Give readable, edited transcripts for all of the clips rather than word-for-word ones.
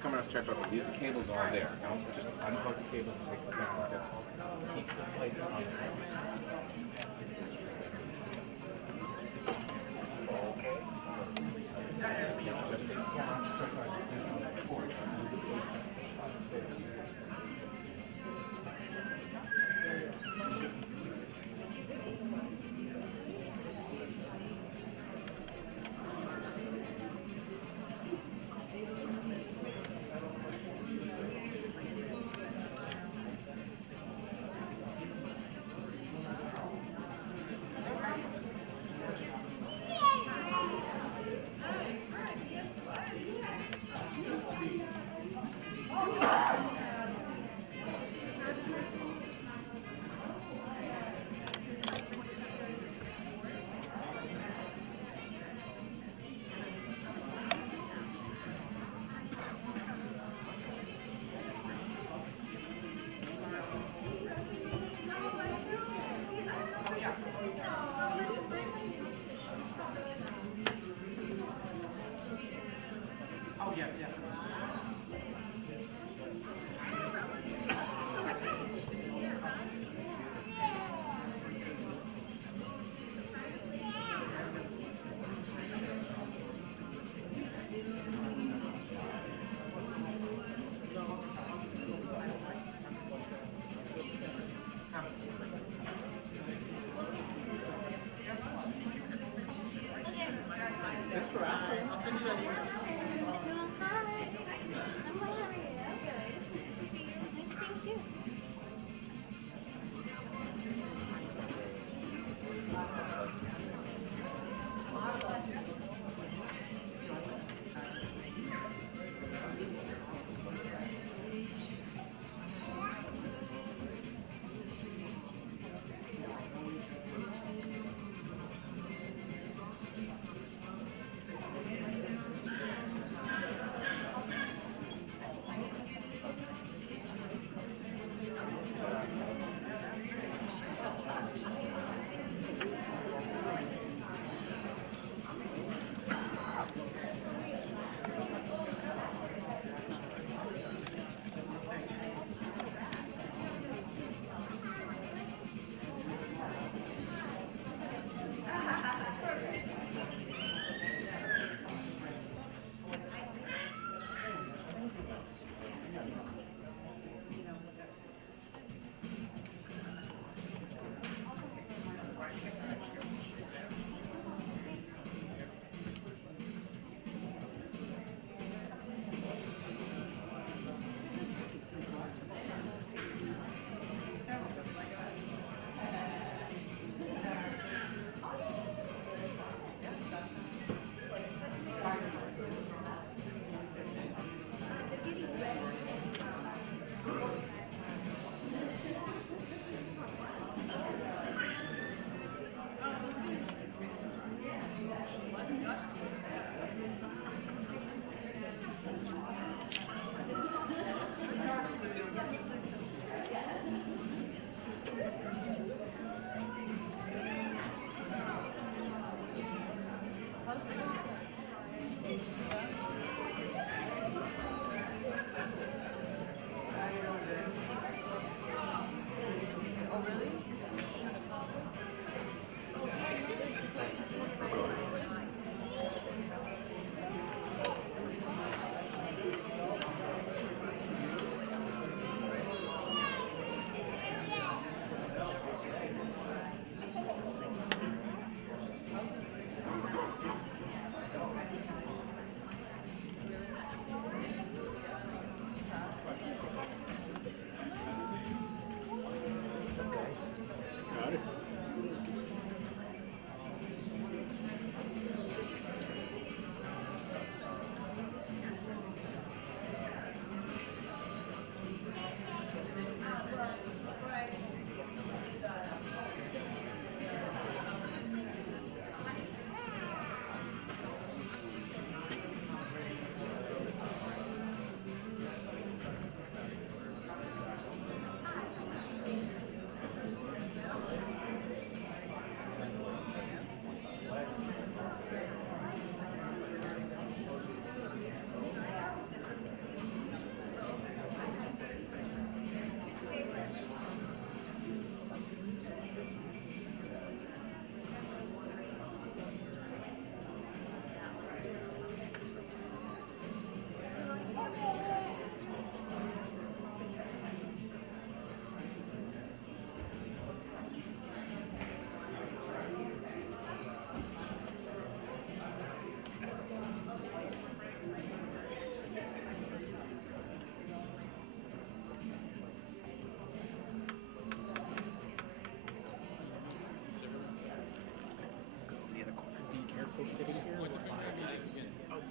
you're coming out to check out, leave the cables on there. Don't just unplug the cables and take the thing like that. Keep the plates on the cables.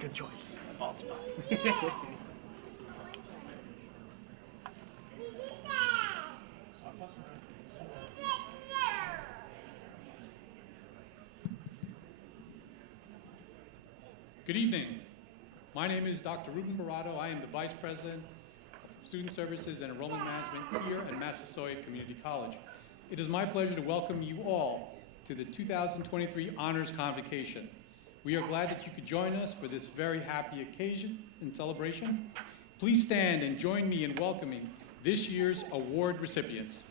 Good choice. All spots. Good evening. My name is Dr. Ruben Barato. I am the Vice President of Student Services and Enrollment Management here at Massasoit Community College. It is my pleasure to welcome you all to the 2023 Honors Convocation. We are glad that you could join us for this very happy occasion and celebration. Please stand and join me in welcoming this year's award recipients.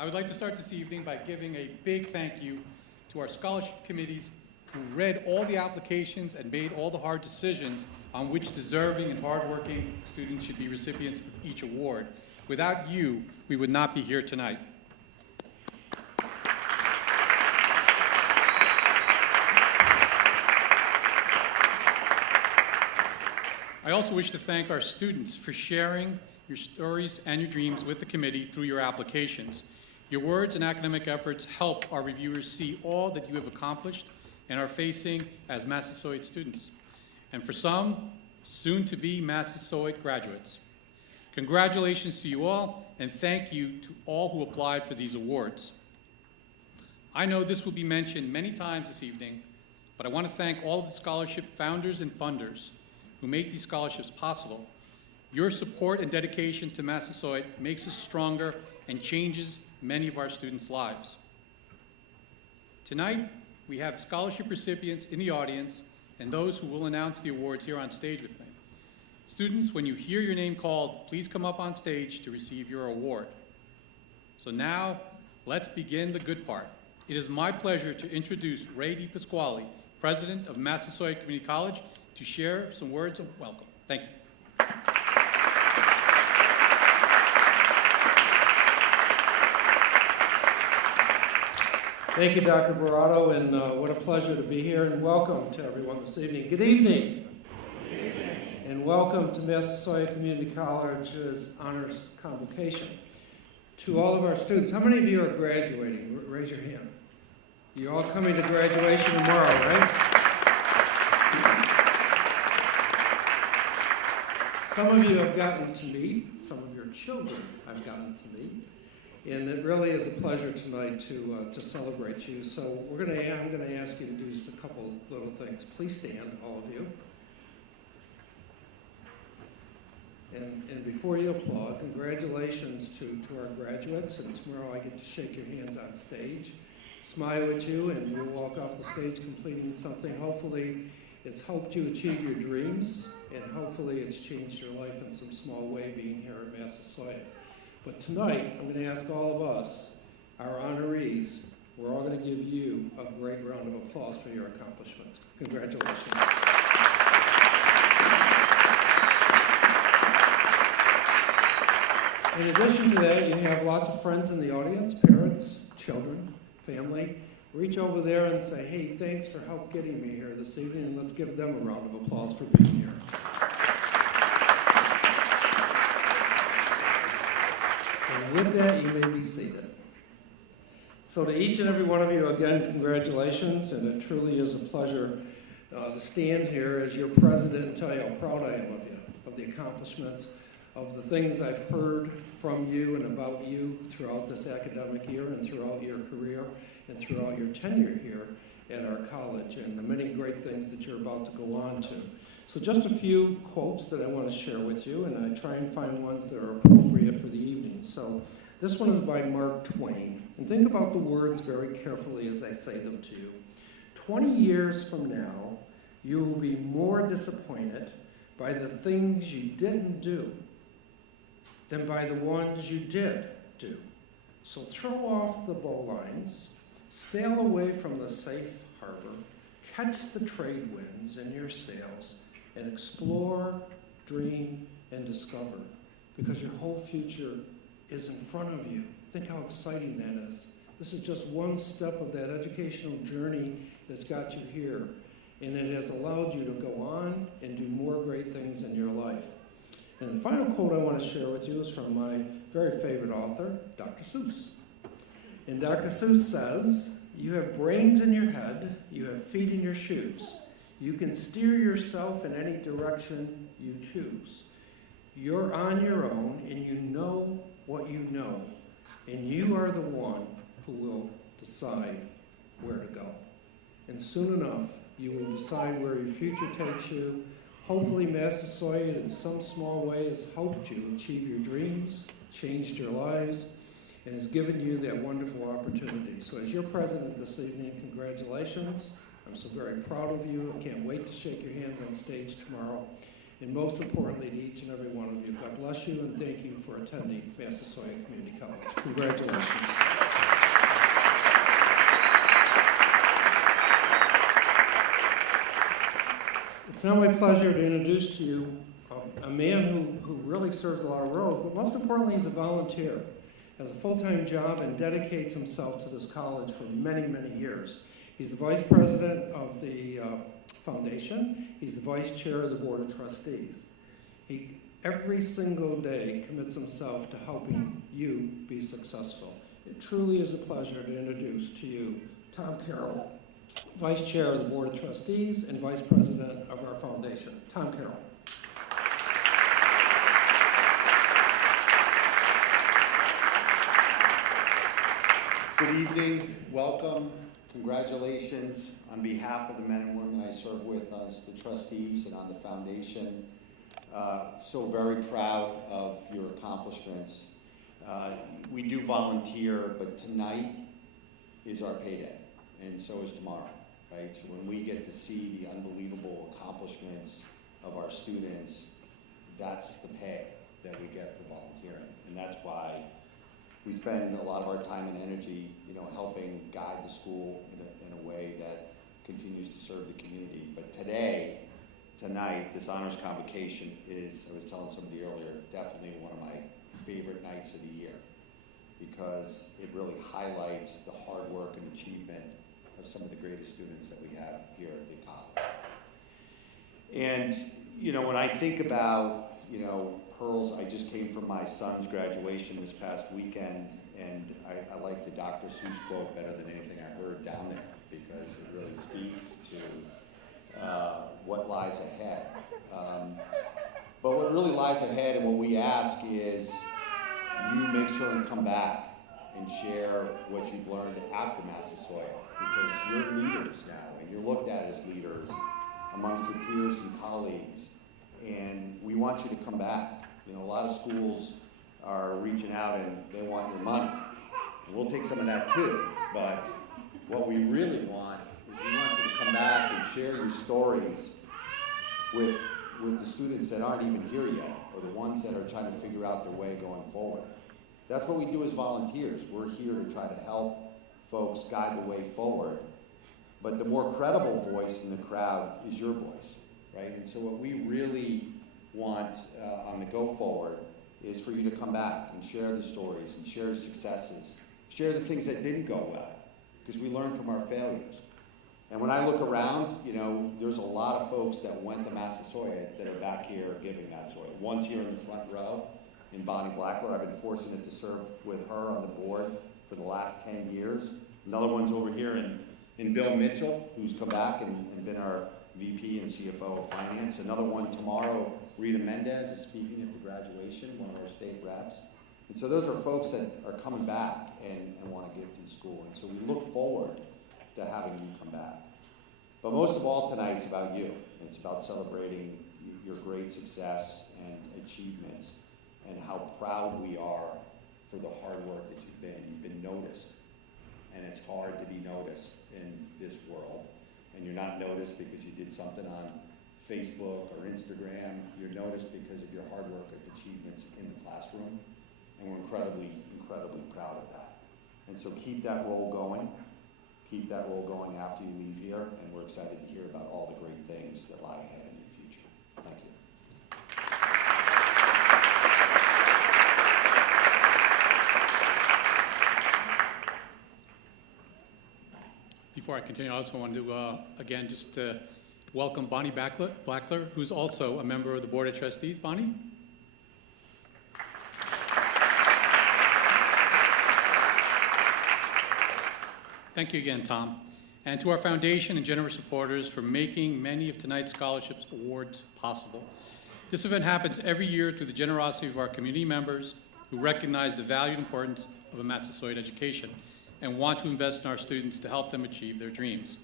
I would like to start this evening by giving a big thank you to our scholarship committees who read all the applications and made all the hard decisions on which deserving and hardworking students should be recipients of each award. Without you, we would not be here tonight. I also wish to thank our students for sharing your stories and your dreams with the committee through your applications. Your words and academic efforts help our reviewers see all that you have accomplished and are facing as Massasoit students, and for some, soon-to-be Massasoit graduates. Congratulations to you all, and thank you to all who applied for these awards. I know this will be mentioned many times this evening, but I want to thank all of the scholarship founders and funders who make these scholarships possible. Your support and dedication to Massasoit makes us stronger and changes many of our students' lives. Tonight, we have scholarship recipients in the audience and those who will announce the awards here on stage with me. Students, when you hear your name called, please come up on stage to receive your award. So now, let's begin the good part. It is my pleasure to introduce Ray DiPasquale, President of Massasoit Community College, to share some words of welcome. Thank you. Thank you, Dr. Barato, and what a pleasure to be here, and welcome to everyone this evening. Good evening. Good evening. And welcome to Massasoit Community College's Honors Convocation. To all of our students, how many of you are graduating? Raise your hand. You're all coming to graduation tomorrow, right? Some of you have gotten to meet, some of your children have gotten to meet. And it really is a pleasure tonight to celebrate you. So I'm going to ask you to do just a couple little things. Please stand, all of you. And before you applaud, congratulations to our graduates. And tomorrow I get to shake your hands on stage, smile at you, and you'll walk off the stage completing something. Hopefully it's helped you achieve your dreams, and hopefully it's changed your life in some small way being here at Massasoit. But tonight, I'm going to ask all of us, our honorees, we're all going to give you a great round of applause for your accomplishments. Congratulations. In addition to that, you have lots of friends in the audience, parents, children, family, reach over there and say, hey, thanks for help getting me here this evening, and let's give them a round of applause for being here. And with that, you may be seated. So to each and every one of you, again, congratulations, and it truly is a pleasure to stand here as your president and tell you how proud I am of you, of the accomplishments, of the things I've heard from you and about you throughout this academic year and throughout your career and throughout your tenure here at our college, and the many great things that you're about to go on to. So just a few quotes that I want to share with you, and I try and find ones that are appropriate for the evening. So this one is by Mark Twain, and think about the words very carefully as I say them to you. 20 years from now, you will be more disappointed by the things you didn't do than by the ones you did do. So throw off the bowlines, sail away from the safe harbor, catch the trade winds in your sails, and explore, dream, and discover, because your whole future is in front of you. Think how exciting that is. This is just one step of that educational journey that's got you here, and it has allowed you to go on and do more great things in your life. And the final quote I want to share with you is from my very favorite author, Dr. Seuss. And Dr. Seuss says, "You have brains in your head, you have feet in your shoes. You can steer yourself in any direction you choose. You're on your own, and you know what you know, and you are the one who will decide where to go." And soon enough, you will decide where your future takes you. Hopefully, Massasoit in some small way has helped you achieve your dreams, changed your lives, and has given you that wonderful opportunity. So as your president this evening, congratulations. I'm so very proud of you. I can't wait to shake your hands on stage tomorrow. And most importantly, to each and every one of you, God bless you and thank you for attending Massasoit Community College. Congratulations. It's now my pleasure to introduce to you a man who really serves a lot of roles, but most importantly, he's a volunteer, has a full-time job, and dedicates himself to this college for many, many years. He's the vice president of the foundation. He's the vice chair of the board of trustees. He, every single day, commits himself to helping you be successful. It truly is a pleasure to introduce to you Tom Carroll, vice chair of the board of trustees and vice president of our foundation. Tom Carroll. Good evening, welcome, congratulations on behalf of the men and women I serve with as the trustees and on the foundation. So very proud of your accomplishments. We do volunteer, but tonight is our payday, and so is tomorrow, right? So when we get to see the unbelievable accomplishments of our students, that's the pay that we get for volunteering, and that's why we spend a lot of our time and energy, helping guide the school in a way that continues to serve the community. But tonight, this honors convocation is, I was telling somebody earlier, definitely one of my favorite nights of the year, because it really highlights the hard work and achievement of some of the greatest students that we have here at the college. And, when I think about, pearls, I just came from my son's graduation this past weekend, and I like the Dr. Seuss quote better than anything I heard down there, because it really speaks to what lies ahead. But what really lies ahead and what we ask is you make sure and come back and share what you've learned after Massasoit, because you're leaders now, and you're looked at as leaders amongst your peers and colleagues, and we want you to come back. A lot of schools are reaching out and they want your money. And we'll take some of that too, but what we really want is we want you to come back and share your stories with the students that aren't even here yet, or the ones that are trying to figure out their way going forward. That's what we do as volunteers. We're here to try to help folks guide the way forward, but the more credible voice in the crowd is your voice, right? And so what we really want on the go forward is for you to come back and share the stories and share the successes, share the things that didn't go well, because we learn from our failures. And when I look around, you know, there's a lot of folks that went to Massasoit that are back here giving Massasoit. One's here in the front row in Bonnie Blackler. I've been fortunate to serve with her on the board for the last 10 years. Another one's over here in Bill Mitchell, who's come back and been our VP and CFO of Finance. Another one tomorrow, Rita Mendez is speaking at the graduation, one of our state reps. And so those are folks that are coming back and want to give to the school. And so we look forward to having you come back. But most of all tonight, it's about you. It's about celebrating your great success and achievements and how proud we are for the hard work that you've been. You've been noticed, and it's hard to be noticed in this world. And you're not noticed because you did something on Facebook or Instagram. You're noticed because of your hard work and achievements in the classroom. And we're incredibly, incredibly proud of that. And so keep that role going. Keep that role going after you leave here, and we're excited to hear about all the great things that lie ahead in your future. Thank you. Before I continue, I also want to, again, just welcome Bonnie Blackler, who's also a member of the Board of Trustees. Bonnie? Thank you again, Tom. And to our foundation and generous supporters for making many of tonight's scholarships awards possible. This event happens every year through the generosity of our community members who recognize the value and importance of a Massasoit education and want to invest in our students to help them achieve their dreams.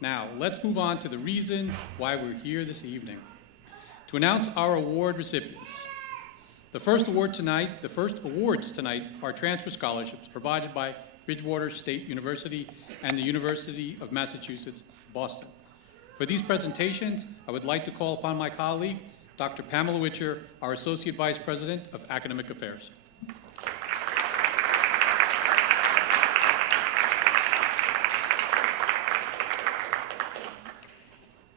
Now, let's move on to the reason why we're here this evening. To announce our award recipients. The first awards tonight are transfer scholarships provided by Bridgewater State University and the University of Massachusetts, Boston. For these presentations, I would like to call upon my colleague, Dr. Pamela Witcher, our Associate Vice President of Academic Affairs.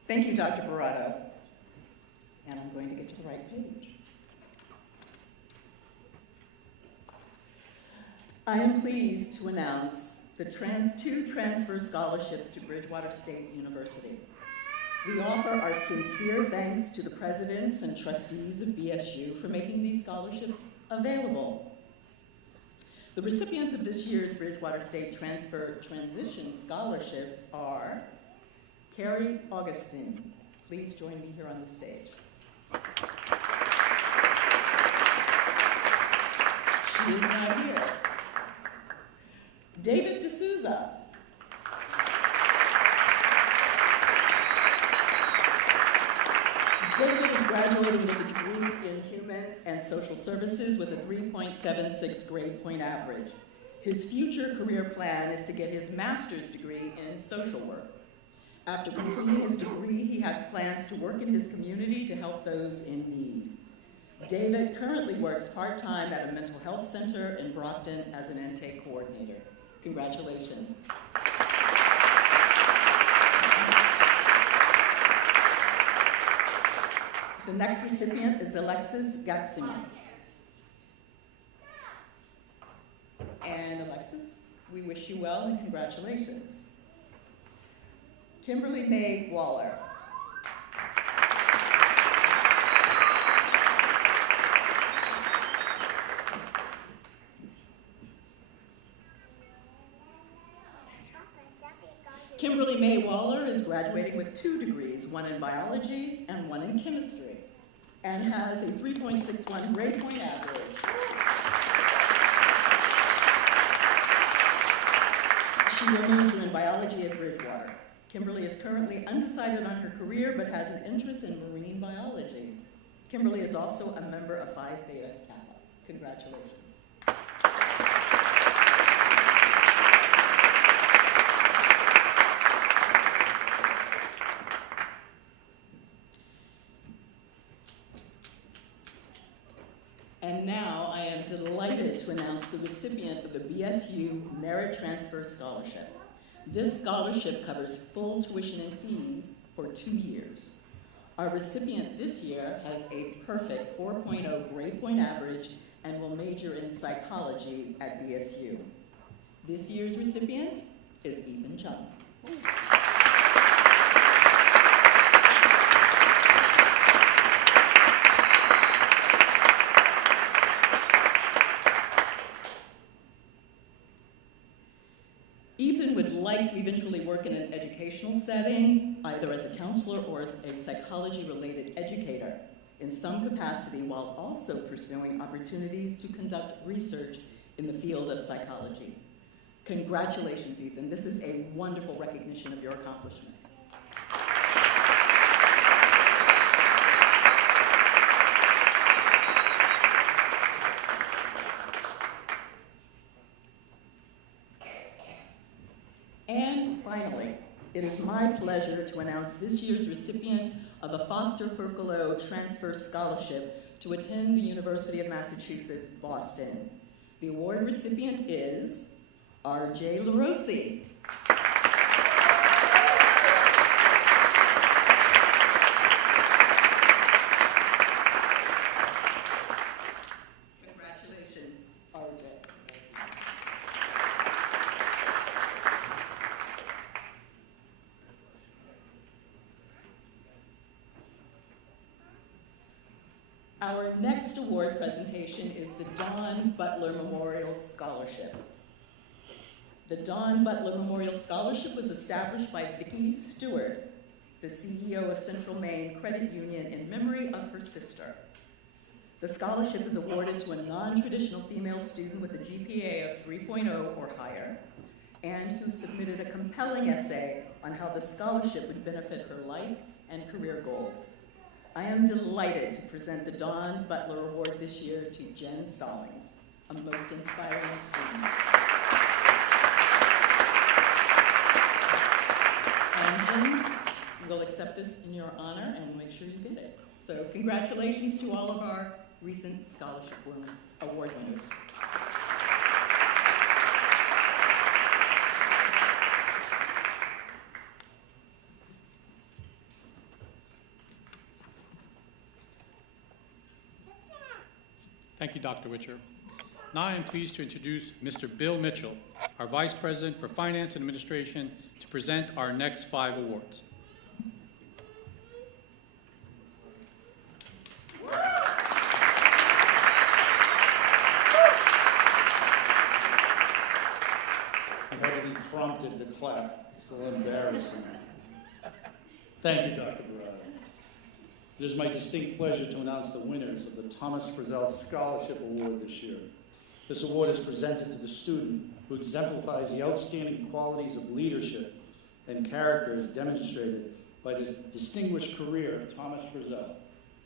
Thank you, Dr. Barato. And I'm going to get to the right page. I am pleased to announce the two transfer scholarships to Bridgewater State University. We offer our sincere thanks to the presidents and trustees of BSU for making these scholarships available. The recipients of this year's Bridgewater State Transfer Transition Scholarships are Carrie Augustine. Please join me here on the stage. She is not here. David D'Souza. David is graduating with a degree in Human and Social Services with a 3.76 grade point average. His future career plan is to get his master's degree in social work. After completing his degree, he has plans to work in his community to help those in need. David currently works part-time at a mental health center in Brockton as an intake coordinator. Congratulations. The next recipient is Alexis Gatsimas. And Alexis, we wish you well and congratulations. Kimberly Mae Waller. Kimberly Mae Waller is graduating with 2 degrees, one in biology and one in chemistry, and has a 3.61 grade point average. She will major in biology at Bridgewater. Kimberly is currently undecided on her career, but has an interest in marine biology. Kimberly is also a member of Phi Theta Kappa. Congratulations. And now I am delighted to announce the recipient of the BSU Merit Transfer Scholarship. This scholarship covers full tuition and fees for 2 years. Our recipient this year has a perfect 4.0 grade point average and will major in psychology at BSU. This year's recipient is Ethan Chung. Ethan would like to eventually work in an educational setting, either as a counselor or as a psychology-related educator in some capacity, while also pursuing opportunities to conduct research in the field of psychology. Congratulations, Ethan. This is a wonderful recognition of your accomplishments. And finally, it is my pleasure to announce this year's recipient of a Foster Furcolo Transfer Scholarship to attend the University of Massachusetts, Boston. The award recipient is R.J. LaRossi. Congratulations, R.J. Our next award presentation is the Don Butler Memorial Scholarship. The Don Butler Memorial Scholarship was established by Vicki Stewart, the CEO of Central Maine Credit Union, in memory of her sister. The scholarship is awarded to a non-traditional female student with a GPA of 3.0 or higher, and who submitted a compelling essay on how the scholarship would benefit her life and career goals. I am delighted to present the Don Butler Award this year to Jen Stallings, a most inspiring student. And Jen, we'll accept this in your honor and make sure you get it. So congratulations to all of our recent scholarship award winners. Thank you, Dr. Witcher. Now I am pleased to introduce Mr. Bill Mitchell, our Vice President for Finance and Administration, to present our next 5 awards. I had to be prompted to clap. It's a little embarrassing. Thank you, Dr. Barada. It is my distinct pleasure to announce the winners of the Thomas Frizzell Scholarship Award this year. This award is presented to the student who exemplifies the outstanding qualities of leadership and character as demonstrated by this distinguished career of Thomas Frizzell,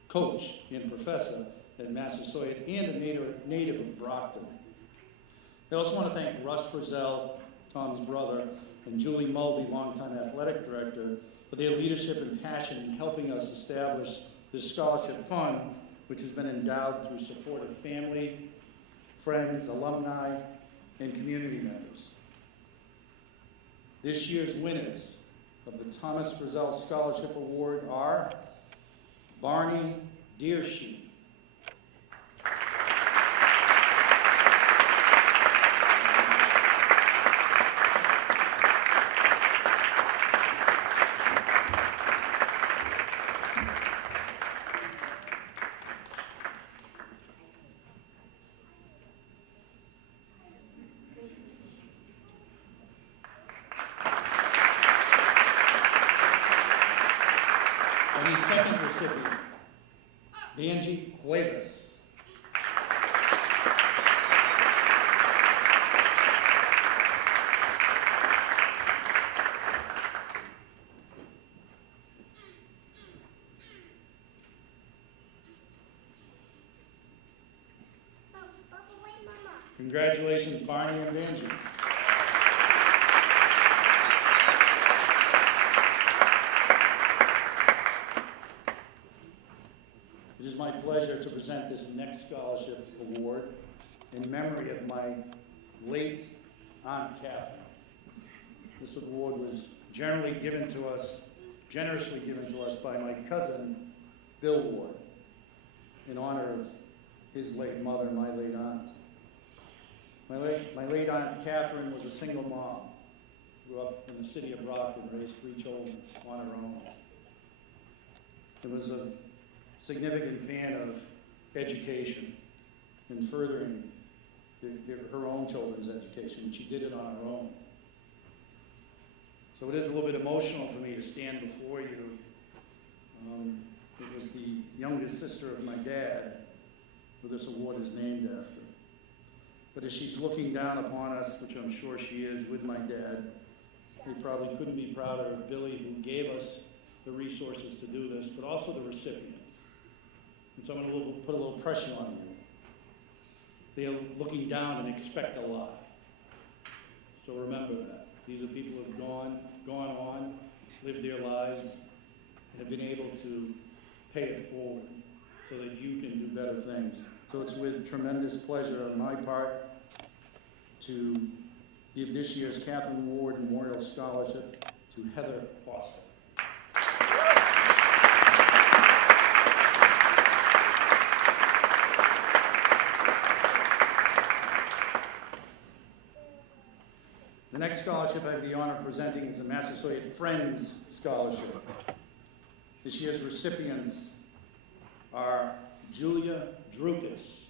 coach and professor at Massasoit and a native of Brockton. I also want to thank Russ Frizzell, Tom's brother, and Julie Mulvey, longtime athletic director, for their leadership and passion in helping us establish this scholarship fund, which has been endowed through support of family, friends, alumni, and community members. This year's winners of the Thomas Frizzell Scholarship Award are Barney Deershe, and the second recipient, Benji Cuevas. Congratulations, Barney and Benji. It is my pleasure to present this next scholarship award in memory of my late Aunt Catherine. This award was generously given to us by my cousin, Bill Ward, in honor of his late mother, my late aunt. My late Aunt Catherine was a single mom, grew up in the city of Brockton, raised 3 children on her own. She was a significant fan of education and furthering her own children's education, and she did it on her own. So it is a little bit emotional for me to stand before you. It was the youngest sister of my dad who this award is named after. But as she's looking down upon us, which I'm sure she is with my dad, we probably couldn't be prouder of Billy, who gave us the resources to do this, but also the recipients. And so I'm going to put a little pressure on you. They are looking down and expect a lot. So remember that. These are people who have gone on, lived their lives, and have been able to pay it forward so that you can do better things. So it's with tremendous pleasure on my part to give this year's Catherine Ward Memorial Scholarship to Heather Foster. The next scholarship I have the honor of presenting is the Massasoit Friends Scholarship. This year's recipients are Julia Drukas.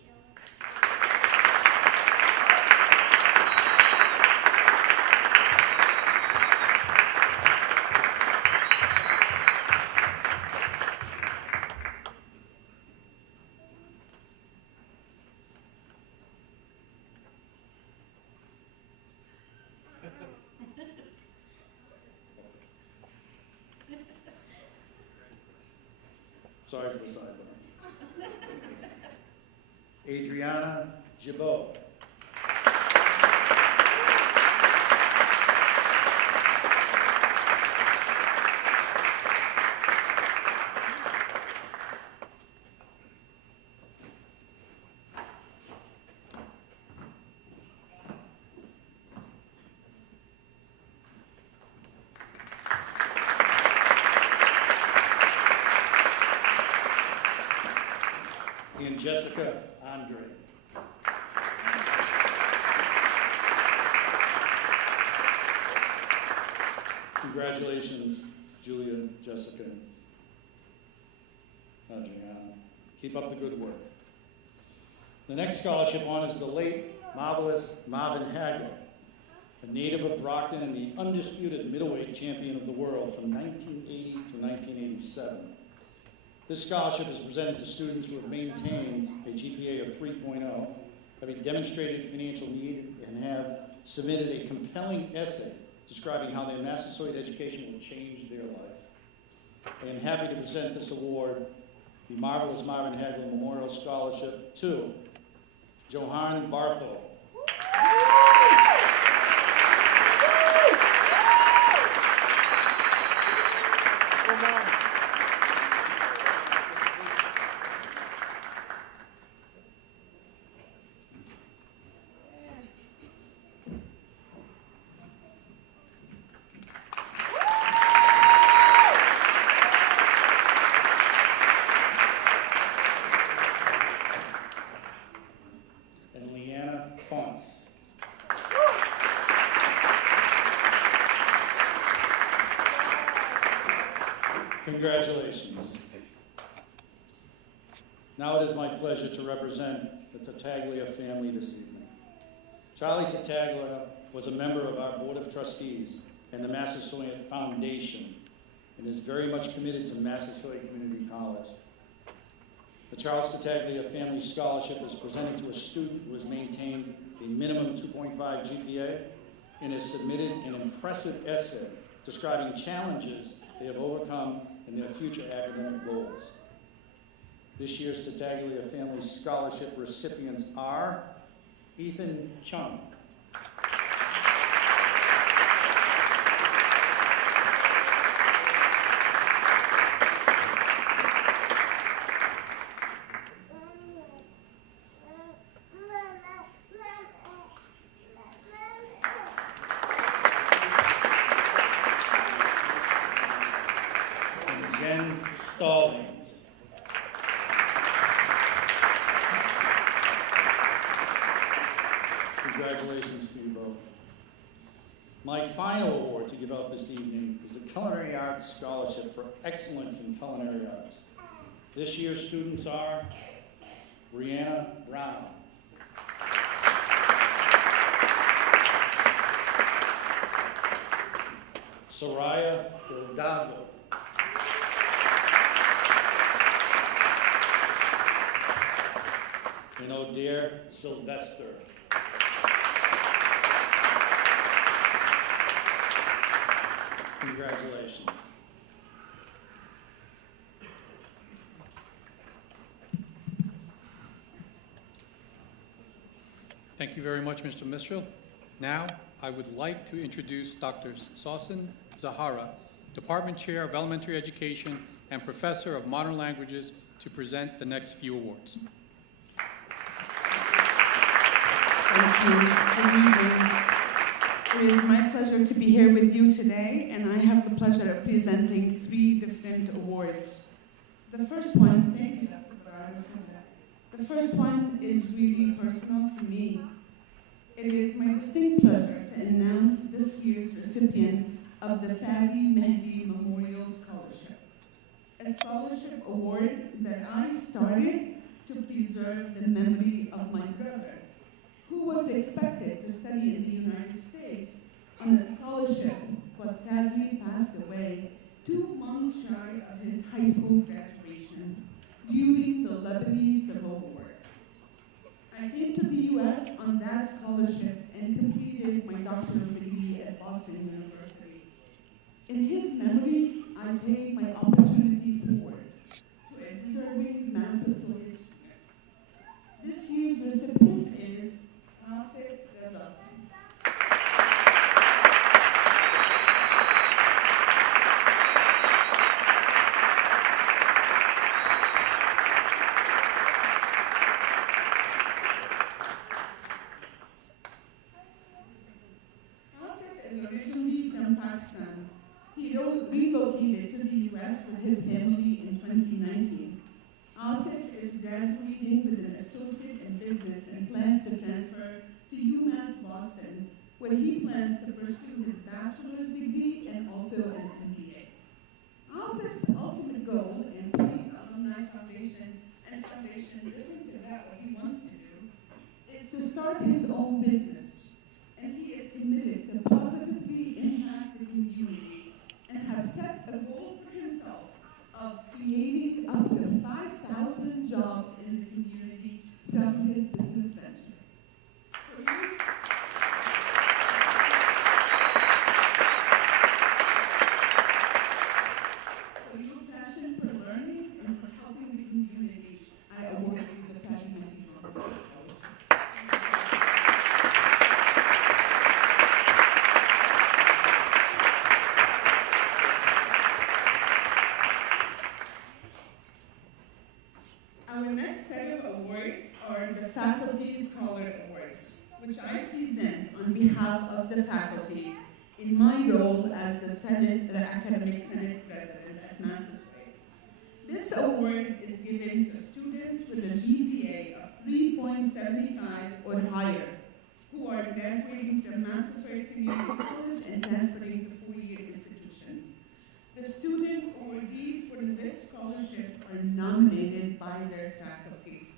Sorry for the sidebar. Adriana Gibault. And Jessica Andre. Congratulations, Julia, Jessica, Adriana. Keep up the good work. The next scholarship honors the late, marvelous Marvin Hagler, a native of Brockton and the undisputed middleweight champion of the world from 1980 to 1987. This scholarship is presented to students who have maintained a GPA of 3.0, have a demonstrated financial need, and have submitted a compelling essay describing how their Massasoit education will change their life. I am happy to present this award, the marvelous Marvin Hagler Memorial Scholarship, to Johan Barthol. Congratulations. Now it is my pleasure to represent the Tattaglia family this evening. Charlie Tattaglia was a member of our Board of Trustees and the Massasoit Foundation and is very much committed to Massasoit Community College. The Charles Tattaglia Family Scholarship is presented to a student who has maintained a minimum 2.5 GPA and has submitted an impressive essay describing challenges they have overcome in their future academic goals. This year's Tattaglia Family Scholarship recipients are Ethan Chung, Stallings. Congratulations to you both. My final award to give out this evening is a Culinary Arts Scholarship for Excellence in Culinary Arts. This year's students are Brianna Brown, Soraya Delgado, and Odair Sylvester. Congratulations. Thank you very much, Mr. Mistral. Now, I would like to introduce Dr. Sausan Zahara, Department Chair of Elementary Education and Professor of Modern Languages, to present the next few awards. Thank you. Good evening. It is my pleasure to be here with you today, and I have the pleasure of presenting 3 different awards. The first one, thank you, Dr. Barada, for that. The first one is really personal to me. It is my distinct pleasure to announce this year's recipient of the Fadi Mehdi Memorial Scholarship, a scholarship award that I started to preserve the memory of my brother, who was expected to study in the United States on a scholarship, but sadly passed away 2 months shy of his high school graduation during the Lebanese Civil War. I came to the U.S. on that scholarship and completed my doctoral degree at Boston University. In his memory, I paid my opportunity forward to a deserving Massasoit student. This year's recipient is Massasoit. Pakistan. He relocated to the U.S. with his family in 2019. Asif is graduating with an associate in business and plans to transfer to UMass Boston, where he plans to pursue his bachelor's degree and also an MBA. Asif's ultimate goal, and please Alumni Foundation and Foundation listen to that, what he wants to do, is to start his own business. And he is committed to positively impact the community and has set a goal for himself of creating up to 5,000 jobs in the community from his business venture. For your passion for learning and for helping the community, I award you the Fadi Mehdi Memorial Scholarship. Our next set of awards are the Faculty Scholar Awards, which I present on behalf of the faculty in my role as the Academic Senate President at Massasoit. This award is given to students with a GPA of 3.75 or higher who are graduating from Massasoit Community College and transferring to 4-year institutions. The student awardees for this scholarship are nominated by their faculty.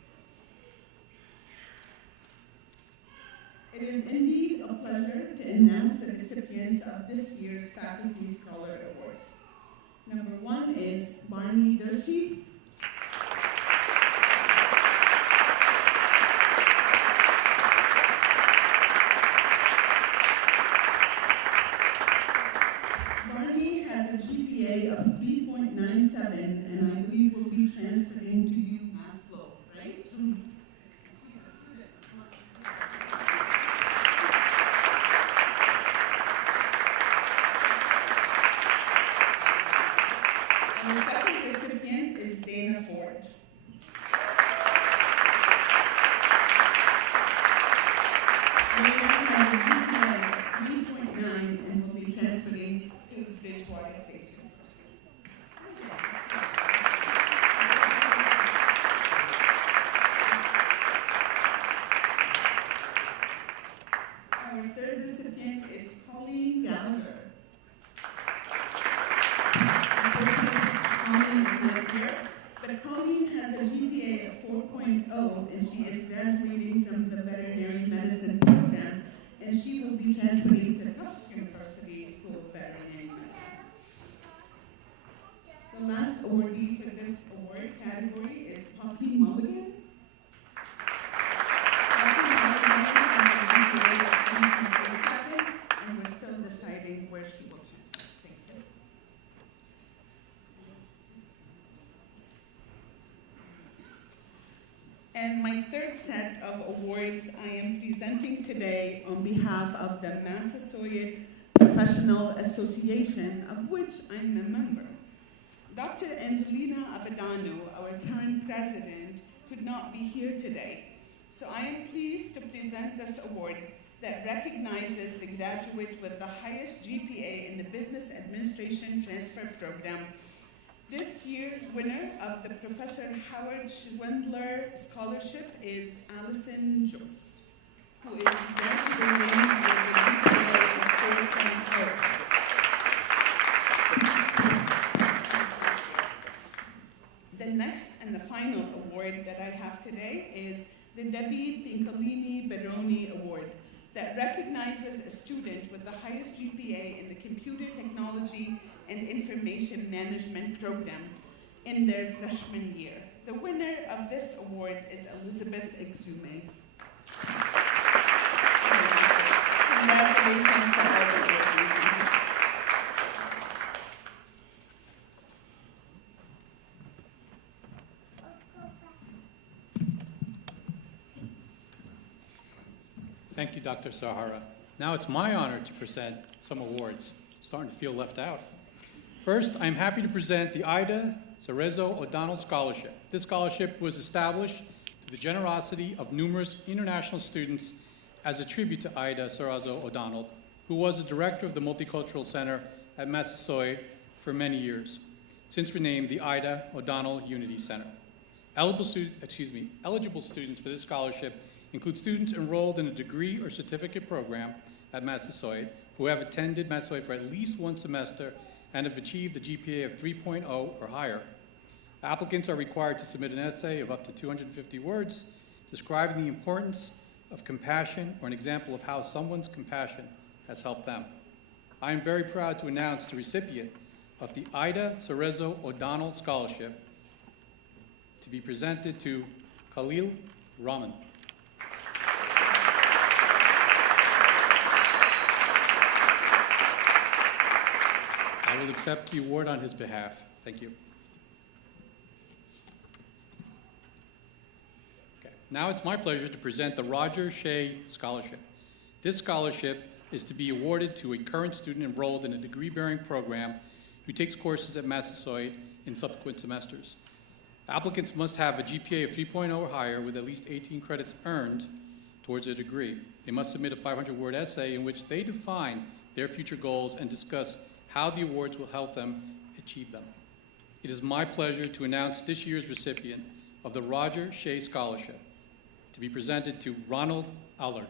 It is indeed a pleasure to announce the recipients of this year's Faculty Scholar Awards. Number 1 is Barney Dershi. Barney has a GPA of 3.97, and I believe will be transferring to UMass Lowell, right? Our second recipient is Dana Ford. Dana has a GPA of 3.9 and will be transferring to Bridgewater State University. Our third recipient is Colleen a GPA of 4.0, and she is graduating from the veterinary medicine program, and she will be transferring to Tufts University School of Veterinary Medicine. The last awardee for this award category is Poppy Mulligan. Poppy Mulligan has a GPA of 3.87, and we're still deciding where she will transfer. Thank you. And my third set of awards I am presenting today on behalf of the Massasoit Professional Association, of which I'm a member. Dr. Angelina Avedano, our current president, could not be here today, so I am pleased to present this award that recognizes the graduate with the highest GPA in the Business Administration Transfer Program. This year's winner of the Professor Howard Schwindler Scholarship is Allison Joyce, who is graduating with a GPA of 4.0. The next and the final award that I have today is the Debbie Pincolini Baroni Award that recognizes a student with the highest GPA in the Computer Technology and Information Management program in their freshman year. The winner of this award is Elizabeth Exume. Congratulations to all of you. Thank you, Dr. Sahara. Now it's my honor to present some awards. Starting to feel left out. First, I'm happy to present the Ida Cerezo O'Donnell Scholarship. This scholarship was established through the generosity of numerous international students as a tribute to Ida Cerezo O'Donnell, who was the director of the Multicultural Center at Massasoit for many years, since renamed the Ida O'Donnell Unity Center. Eligible students for this scholarship include students enrolled in a degree or certificate program at Massasoit who have attended Massasoit for at least one semester and have achieved a GPA of 3.0 or higher. Applicants are required to submit an essay of up to 250 words describing the importance of compassion or an example of how someone's compassion has helped them. I am very proud to announce the recipient of the Ida Cerezo O'Donnell Scholarship to be presented to Khalil Rahman. I will accept the award on his behalf. Thank you. Okay. Now it's my pleasure to present the Roger Shea Scholarship. This scholarship is to be awarded to a current student enrolled in a degree-bearing program who takes courses at Massasoit in subsequent semesters. Applicants must have a GPA of 3.0 or higher with at least 18 credits earned towards a degree. They must submit a 500-word essay in which they define their future goals and discuss how the awards will help them achieve them. It is my pleasure to announce this year's recipient of the Roger Shea Scholarship to be presented to Ronald Allard.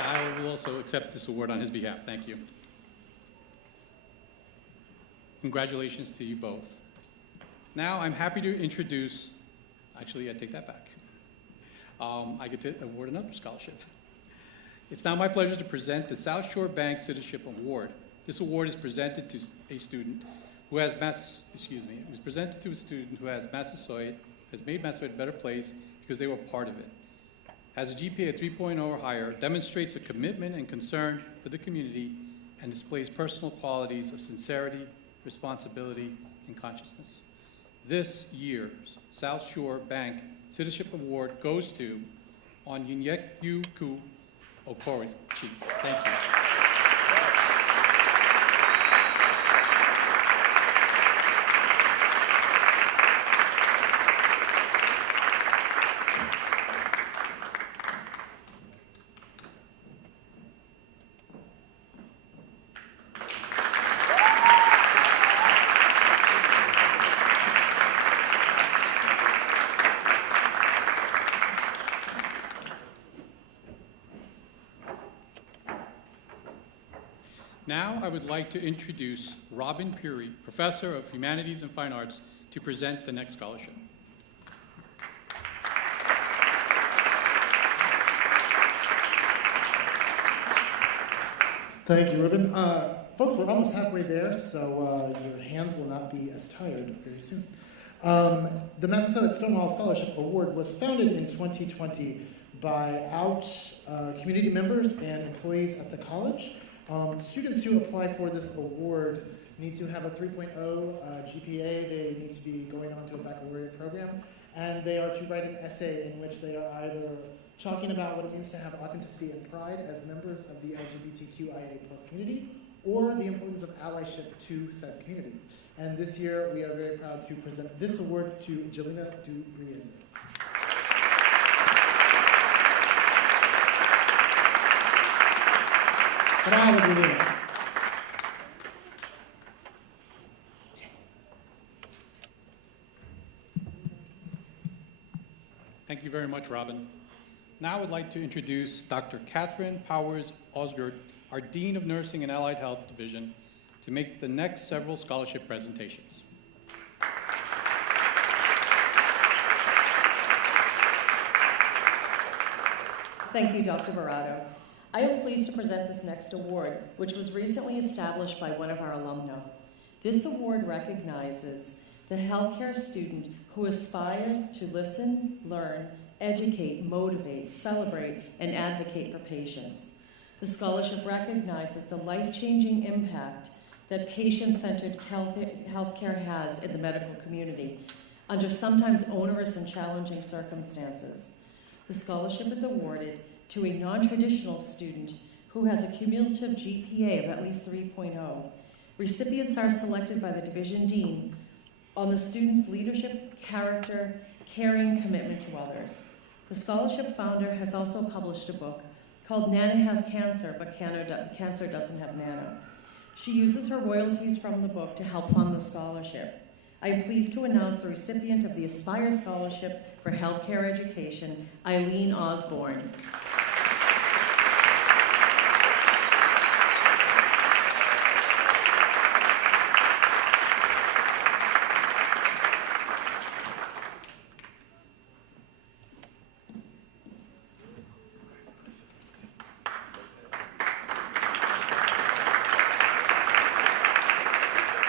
I will also accept this award on his behalf. Thank you. Congratulations to you both. Now I'm happy to introduce, actually I take that back. I get to award another scholarship. It's now my pleasure to present the South Shore Bank Citizenship Award. This award is presented to a student who has Massasoit, has made Massasoit a better place because they were part of it. Has a GPA of 3.0 or higher, demonstrates a commitment and concern for the community, and displays personal qualities of sincerity, responsibility, and consciousness. This year's South Shore Bank Citizenship Award goes to Onyekwu Okorichi. Thank you. Now I would like to introduce Robin Puri, Professor of Humanities and Fine Arts, to present the next scholarship. Thank you, Ruben. Folks, we're almost halfway there, so your hands will not be as tired very soon. The Massasoit Stonewall Scholarship Award was founded in 2020 by community members and employees at the college. Students who apply for this award need to have a 3.0 GPA. They need to be going on to a baccalaureate program, and they are to write an essay in which they are either talking about what it means to have authenticity and pride as members of the LGBTQIA+ community, or the importance of allyship to said community. And this year, we are very proud to present this award to Jelena Dubriez. Bravo, Jelena. Thank you very much, Robin. Now I would like to introduce Dr. Catherine Powers Osgood, our Dean of Nursing and Allied Health Division, to make the next several scholarship presentations. Thank you, Dr. Barato. I am pleased to present this next award, which was recently established by one of our alumni. This award recognizes the healthcare student who aspires to listen, learn, educate, motivate, celebrate, and advocate for patients. The scholarship recognizes the life-changing impact that patient-centered healthcare has in the medical community under sometimes onerous and challenging circumstances. The scholarship is awarded to a non-traditional student who has a cumulative GPA of at least 3.0. Recipients are selected by the division dean on the student's leadership, character, caring commitment to others. The scholarship founder has also published a book called Nana Has Cancer, but Cancer Doesn't Have Nana. She uses her royalties from the book to help fund the scholarship. I am pleased to announce the recipient of the Aspire Scholarship for Healthcare Education, Eileen Osborne.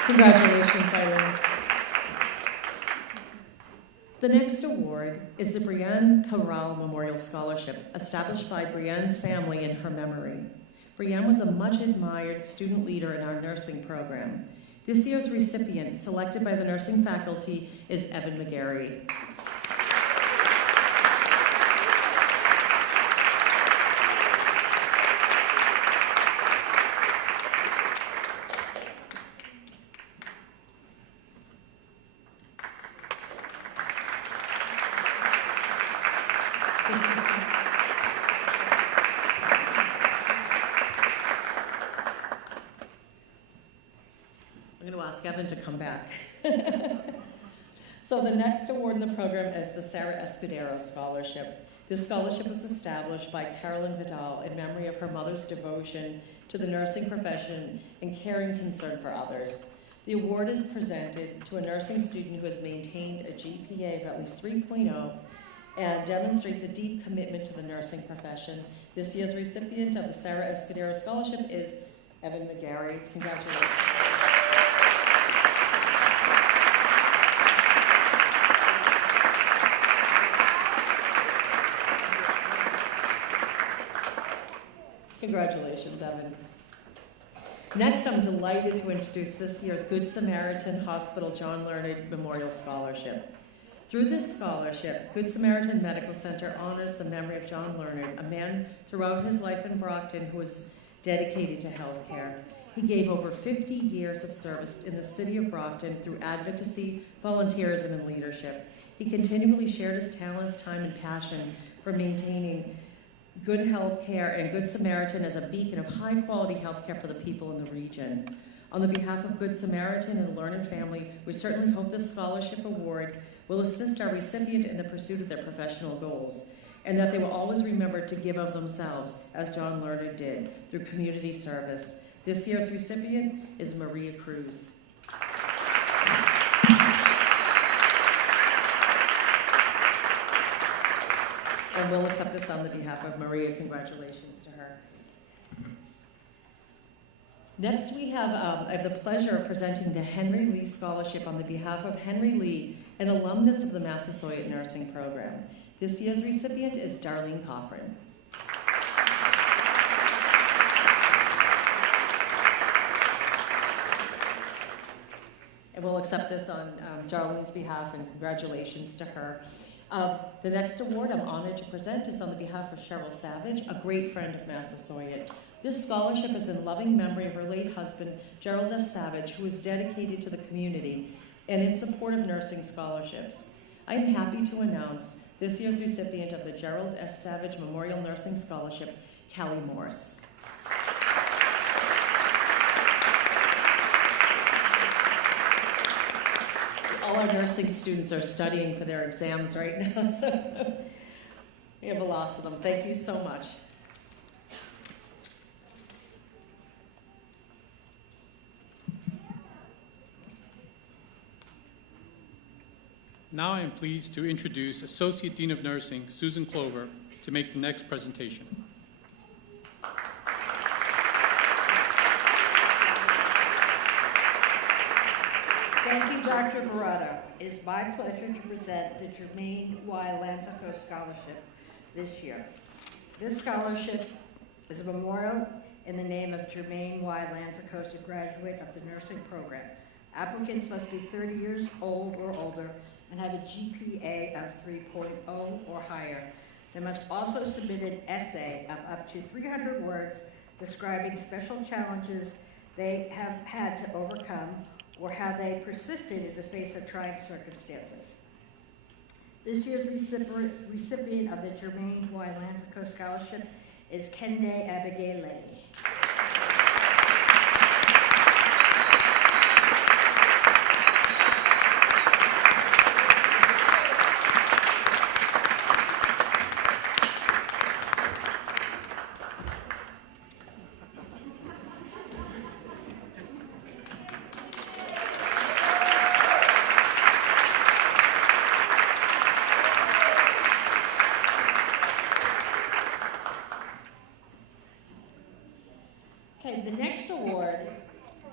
Congratulations, Eileen. The next award is the Brienne Cabral Memorial Scholarship, established by Brienne's family in her memory. Brienne was a much admired student leader in our nursing program. This year's recipient, selected by the nursing faculty, is Evan McGarry. I'm going to ask Evan to come back. So the next award in the program is the Sarah Escudero Scholarship. This scholarship was established by Carolyn Vidal in memory of her mother's devotion to the nursing profession and caring concern for others. The award is presented to a nursing student who has maintained a GPA of at least 3.0 and demonstrates a deep commitment to the nursing profession. This year's recipient of the Sarah Escudero Scholarship is Evan McGarry. Congratulations. Congratulations, Evan. Next, I'm delighted to introduce this year's Good Samaritan Hospital John Learned Memorial Scholarship. Through this scholarship, Good Samaritan Medical Center honors the memory of John Learned, a man throughout his life in Brockton who was dedicated to healthcare. He gave over 50 years of service in the city of Brockton through advocacy, volunteerism, and leadership. He continually shared his talents, time, and passion for maintaining good health care and Good Samaritan as a beacon of high-quality health care for the people in the region. On the behalf of Good Samaritan and the Learned family, we certainly hope this scholarship award will assist our recipient in the pursuit of their professional goals, and that they will always remember to give of themselves, as John Learned did, through community service. This year's recipient is Maria Cruz. And we'll accept this on the behalf of Maria. Congratulations to her. Next, we have I have the pleasure of presenting the Henry Lee Scholarship on the behalf of Henry Lee, an alumnus of the Massasoit Nursing Program. This year's recipient is Darlene Coffrin. And we'll accept this on Darlene's behalf, and congratulations to her. The next award I'm honored to present is on the behalf of Cheryl Savage, a great friend of Massasoit. This scholarship is in loving memory of her late husband, Gerald S. Savage, who was dedicated to the community and in support of nursing scholarships. I am happy to announce this year's recipient of the Gerald S. Savage Memorial Nursing Scholarship, Callie Morris. All our nursing students are studying for their exams right now, so we have a loss of them. Thank you so much. Now I am pleased to introduce Associate Dean of Nursing, Susan Clover, to make the next presentation. Thank you, Dr. Barado. It is my pleasure to present the Jermaine Y. Lanzico Scholarship this year. This scholarship is a memorial in the name of Jermaine Y. Lanzico, a graduate of the nursing program. Applicants must be 30 years old or older and have a GPA of 3.0 or higher. They must also submit an essay of up to 300 words describing special challenges they have had to overcome or how they persisted in the face of trying circumstances. This year's recipient of the Jermaine Y. Lanzico Scholarship is Kende Abigail Lady. Okay, the next award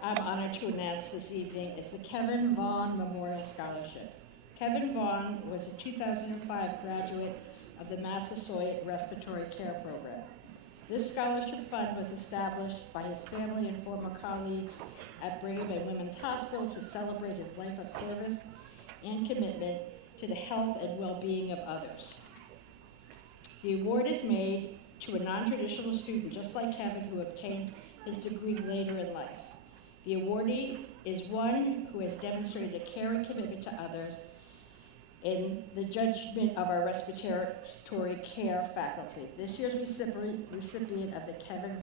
I'm honored to announce this evening is the Kevin Vaughn Memorial Scholarship. Kevin Vaughn was a 2005 graduate of the Massasoit Respiratory Care Program. This scholarship fund was established by his family and former colleagues at Brigham and Women's Hospital to celebrate his life of service and commitment to the health and well-being of others. The award is made to a non-traditional student, just like Kevin, who obtained his degree later in life. The awardee is one who has demonstrated a care and commitment to others in the judgment of our respiratory care faculty. This year's recipient of the Kevin